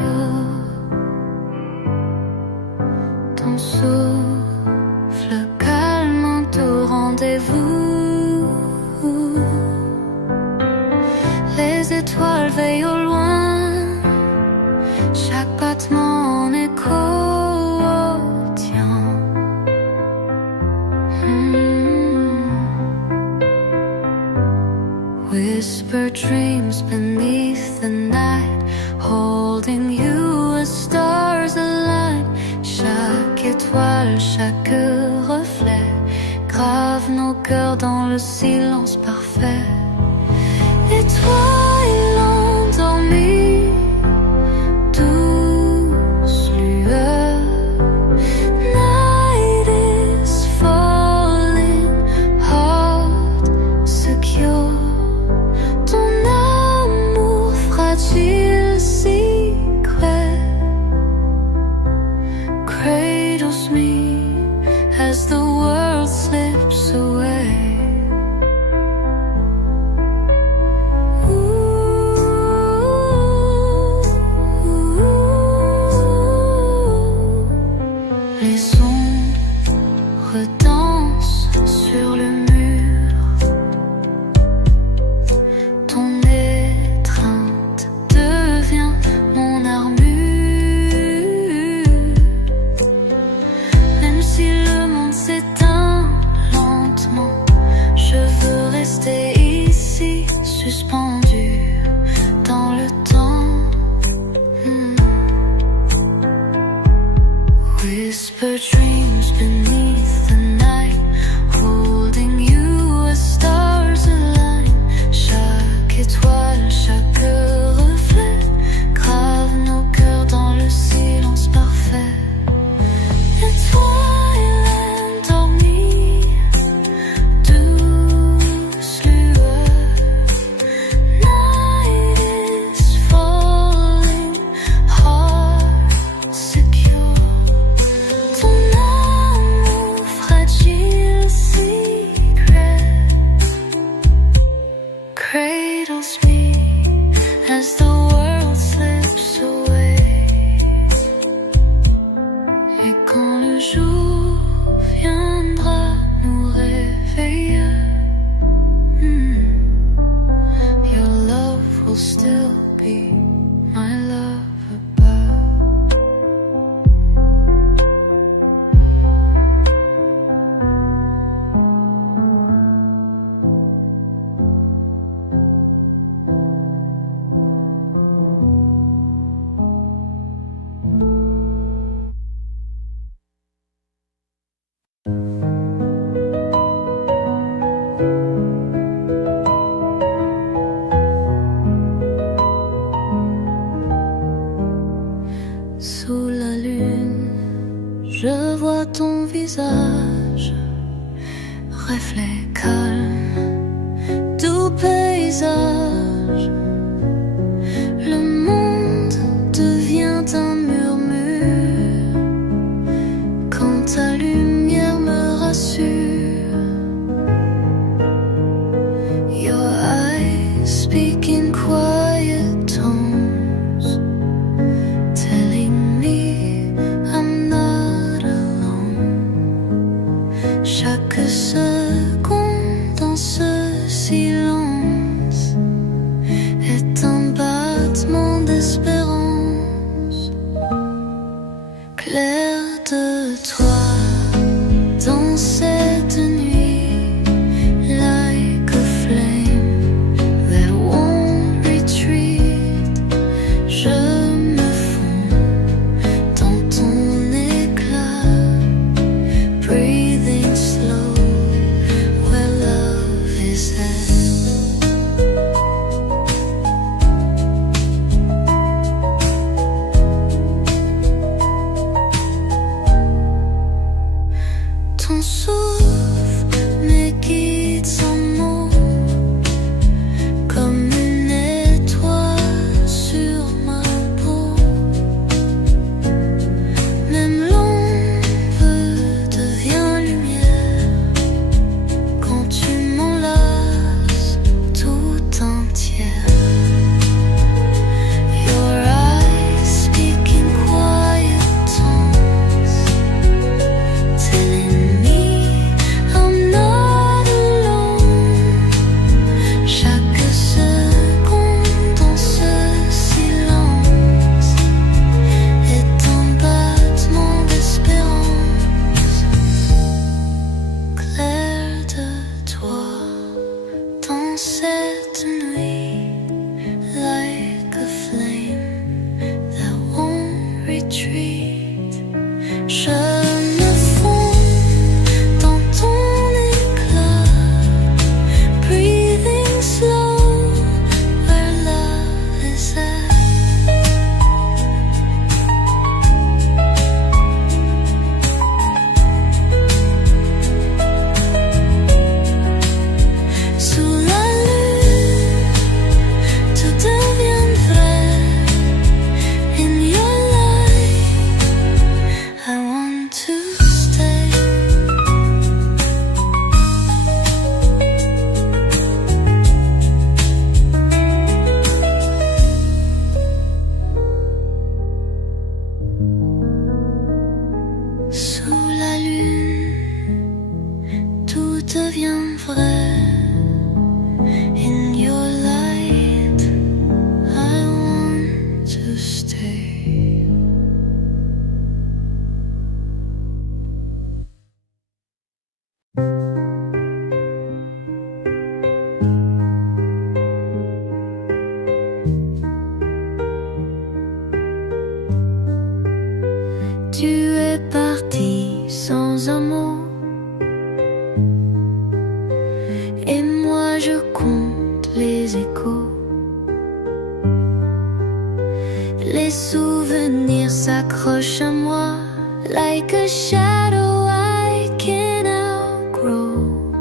Ton souffle calme au rendez-vous. Les étoiles veillent au loin, chaque battement en écho au tien. étoile, chaque reflet grave nos cœurs dans le silence parfait. Et toi, il endormi, douce lueur. Night is falling, heart secure. Ton amour fragile, secret, cradles me as the world slips away. Les ombres dansent sur le mur. Ton étreinte devient mon armure. Même si le monde s'éteint lentement, je veux rester ici, suspendu dans le temps. Whisper dreams beneath the night, holding you as stars align. Chaque étoile, chaque reflet grave nos cœurs dans le silence parfait. Et toi, il endormi, douce lueur. Night is falling, heart secure. Ton amour fragile, secret, cradles me as the world slips away. Et quand le jour viendra nous réveiller, your love will still be my lullaby. Sous la lune, je vois ton visage, reflet calme, doux paysage. Le monde devient un murmure quand ta lumière me rassure. Your eyes speak in quiet tones, telling me I'm not alone. Chaque seconde dans ce silence est un battement d'espérance. Clair de toi dans cette nuit, like a flame that won't retreat. Je me fonds dans ton éclat, breathing slow where love is at. es parti sans un mot. Et moi je compte les échos. Les souvenirs s'accrochent à moi like a shadow I can outgrow.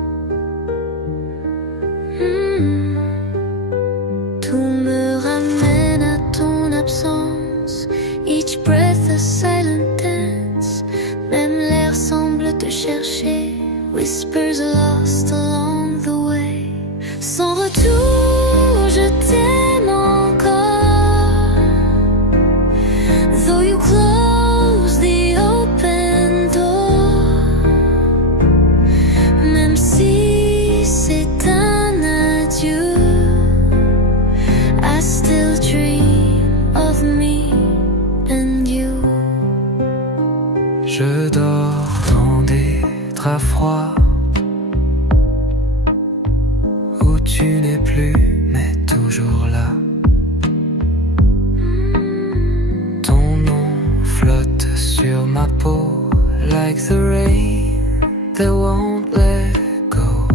Tout me ramène à ton absence. Each breath a silent dance. Même l'air semble te chercher. Whispers lost along the way. Sans retour, je t'aime encore. Though you close the open door. Même si c'est un adieu, I still dream of me and you. Je dors dans des draps froids où tu n'es plus mais toujours là. Ton nom flotte sur ma peau like the rain that won't let go.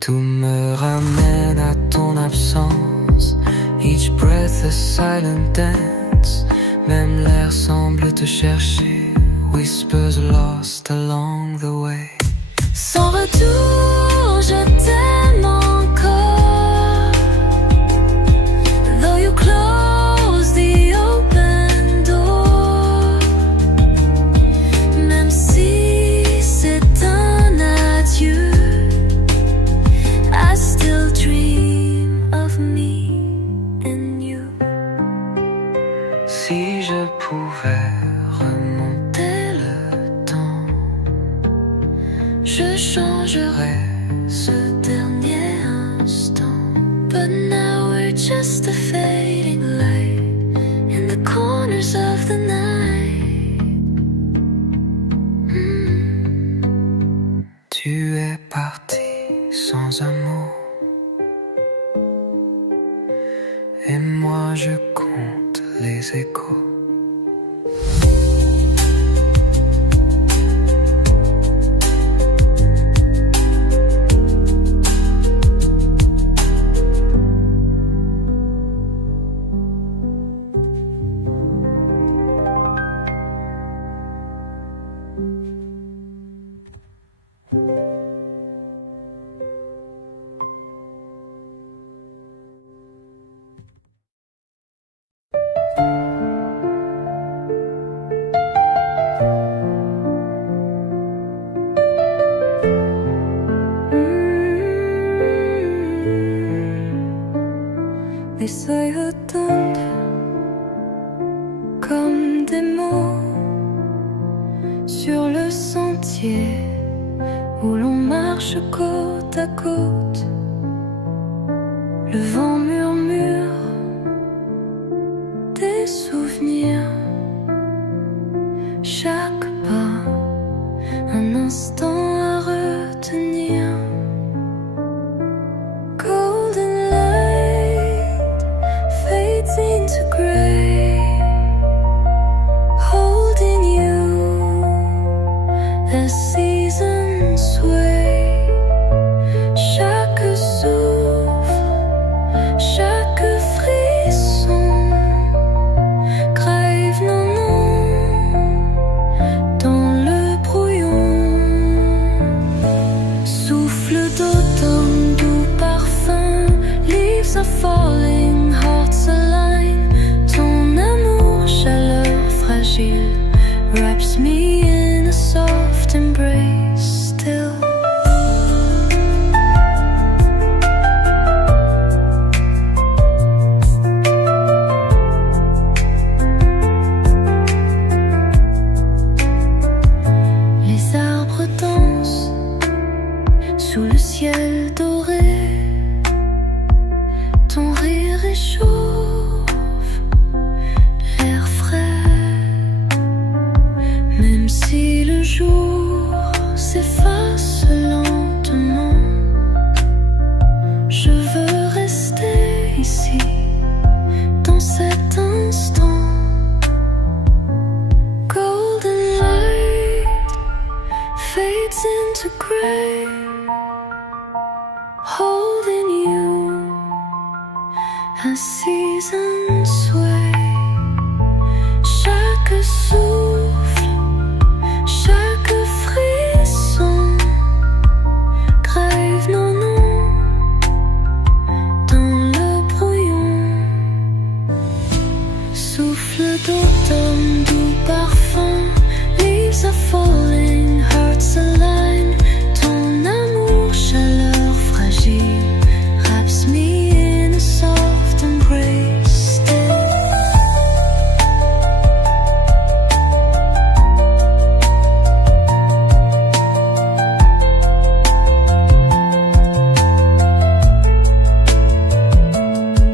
Tout me ramène à ton absence. Each breath a silent dance. Même l'air semble te chercher. Whispers lost along the way. Sans retour, je t'aime encore. Though you close the open door. Même si c'est un adieu, I still dream of me and you. Si je pouvais remonter le temps, je changerais ce dernier instant. But now we're just a fading light in the corners of the night. tu es parti sans un mot. Et moi je compte les échos. Les seuils retombent comme des mots sur le sentier où l'on marche côte à côte. Le vent murmure des souvenirs. Chaque pas, un instant à retenir. Golden light fades into gray. Holding you as seasons sway. Chaque souffle, chaque frisson grave nos noms to gray, holding you as seasons sway. Chaque souffle, chaque frisson grève nos noms dans le brouillon. Souffle d'automne, doux parfum, leaves are falling, hearts align. Ton amour, chaleur fragile, wraps me in a soft embrace. Still,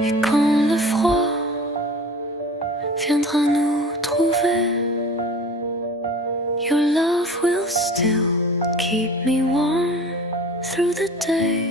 et quand le froid viendra nous trouver, your love will still keep me warm through the day.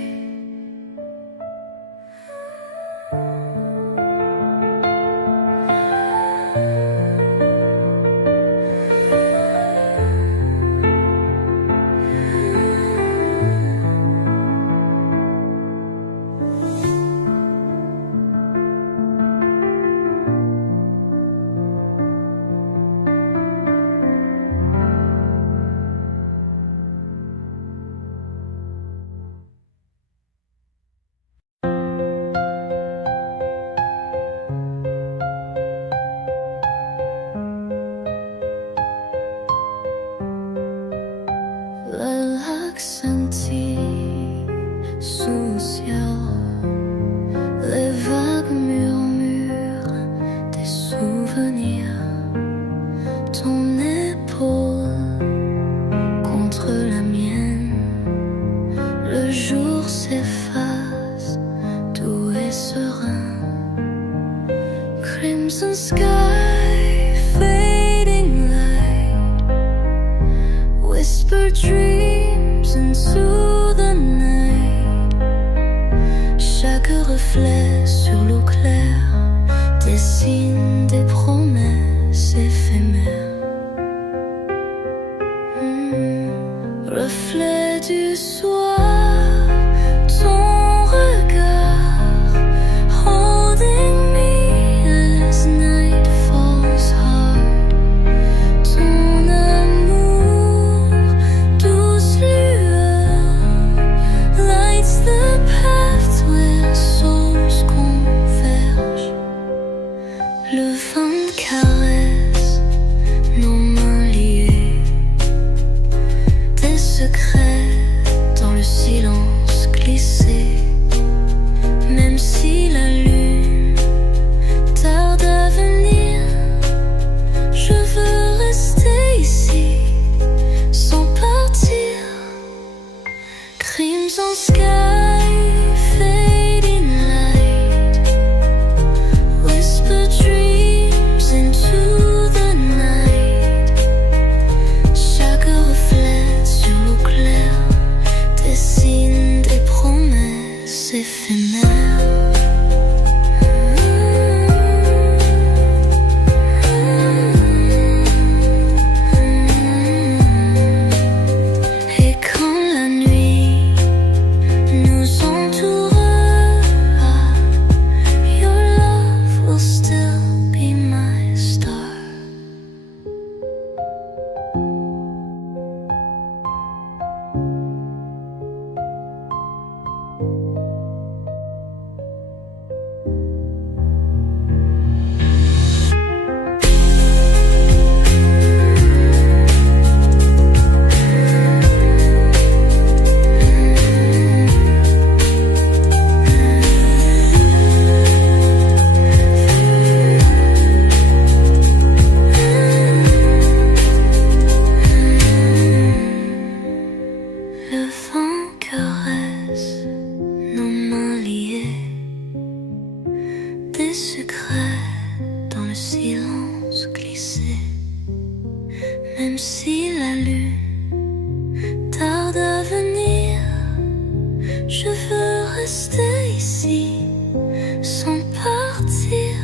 L'accenti sous ciel, les vagues murmurent des souvenirs. Ton épaule contre la mienne, le jour s'efface, doux et serein. Crimson sky, fading light, whisper dreams into the night. Chaque reflet sur l'eau claire dessine des promesses éphémères. Reflet du soir, ton regard holding me as night falls hard. Ton amour, douce lueur, lights the path where souls convergent. Le vent caresse nos mains liées, des secrets dans le silence glissé. Même si la lune tarde à venir, je veux rester ici sans partir. Crimson sky, fading light, whisper dreams into the night. Chaque reflet sur l'eau claire dessine des promesses éphémères. Et quand la nuit nous entourera, your love will still be my star. Le vent caresse nos mains liées, des secrets dans le silence glissé. Même si la lune tarde à venir, je veux rester ici sans partir.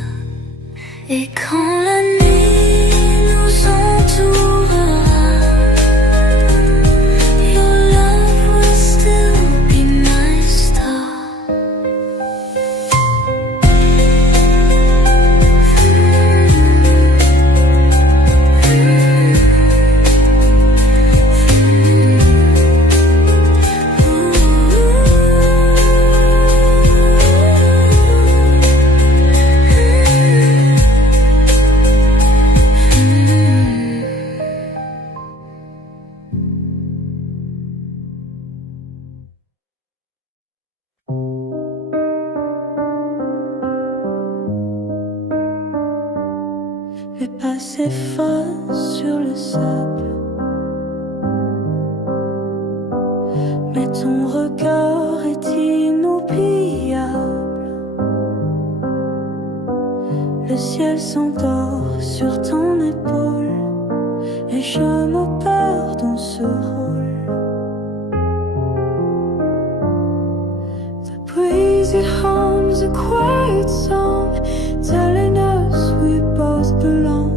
Et quand la nuit nous entourera, your love Les pas s'effacent sur le sable, mais ton regard est inoubliable. Le ciel s'endort sur ton épaule et je me perds dans ce rôle. The breeze, it hums a quiet song, telling us we both belong.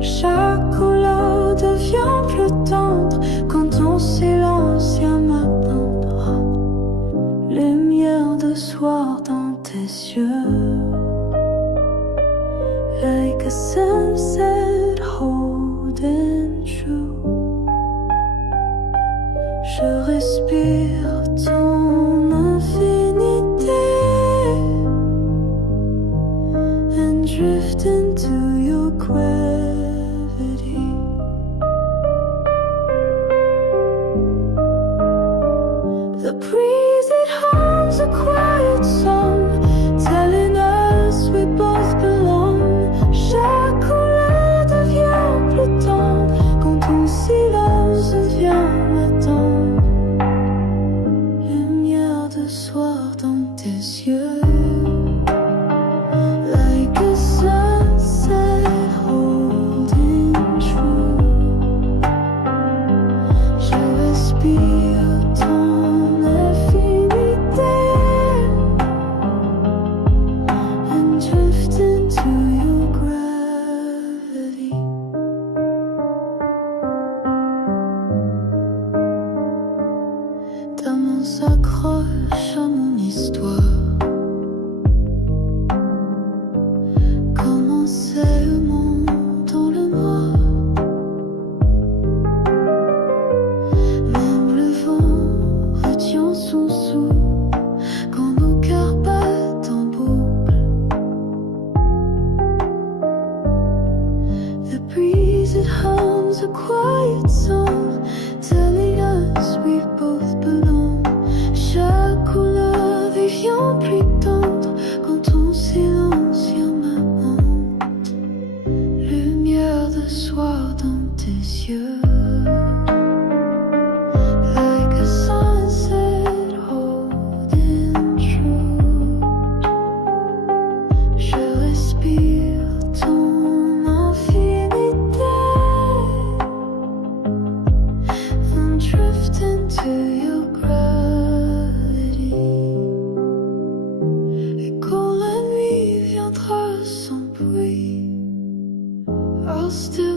Chaque couleur devient plus tendre quand ton silence vient m'attendre. Lumière de soir dans tes yeux, like a sunset holding true. Je respire ton infinité and drift into your gravity. The breeze, it hums a quiet song, telling us we both belong. Chaque couleur devient plus tendre quand ton silence vient m'attendre. Lumière de soir dans tes yeux, like a sunset holding true. Je respire ton infinité and drift into your gravity. Ta main s'accroche à mon histoire. Commencer le monde dans le noir. Même le vent retient son souffle quand nos cœurs battent en boucle. The breeze, it hums a quiet song, telling us we both belong. Chaque couleur devient plus tendre quand ton silence vient m'attendre. Lumière de soir dans tes yeux, like a sunset holding true. Je respire ton infinité and drift into your gravity. Et quand la nuit viendra sans bruit, I'll still